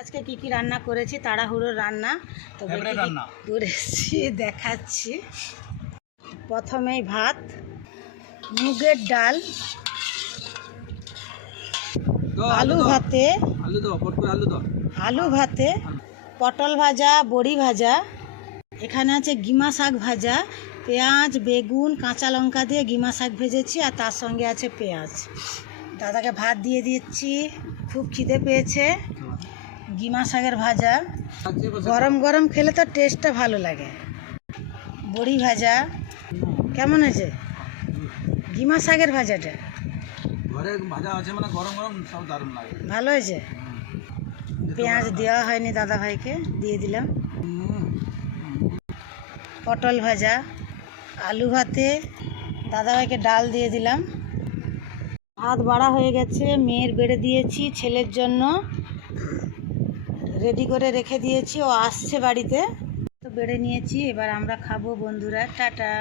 আজকে কি কি রান্না করেছি, তাড়াহুড়োর রান্না তো করেছি দেখাচ্ছি। প্রথমেই ভাত, মুগের ডাল, আলু ভাতে পটল ভাজা, বড়ি ভাজা, এখানে আছে গিমা শাক ভাজা, পেঁয়াজ বেগুন কাঁচা লঙ্কা দিয়ে গিমা শাক ভেজেছি, আর তার সঙ্গে আছে পেঁয়াজ। দাদাকে ভাত দিয়ে দিচ্ছি, খুব খিদে পেয়েছে। গিমা শাকের ভাজা গরম গরম খেলে তো টেস্টটা ভালো লাগে। বড়ি ভাজা কেমন হয়েছে? গিমা শাকের ভাজাটা ভালো হয়েছে। পেঁয়াজ দেওয়া হয়নি, দাদা ভাইকে দিয়ে দিলাম। পটল ভাজা, আলু ভাতে দাদা ভাইকে ডাল দিয়ে দিলাম। ভাত বাড়া হয়ে গেছে, মেয়ের বেড়ে দিয়েছি, ছেলের জন্য রেডি করে রেখে দিয়েছি, ও আসছে বাড়িতে, তো বেড়ে নিয়েছি। এবার আমরা খাবো বন্ধুরা, টাটা।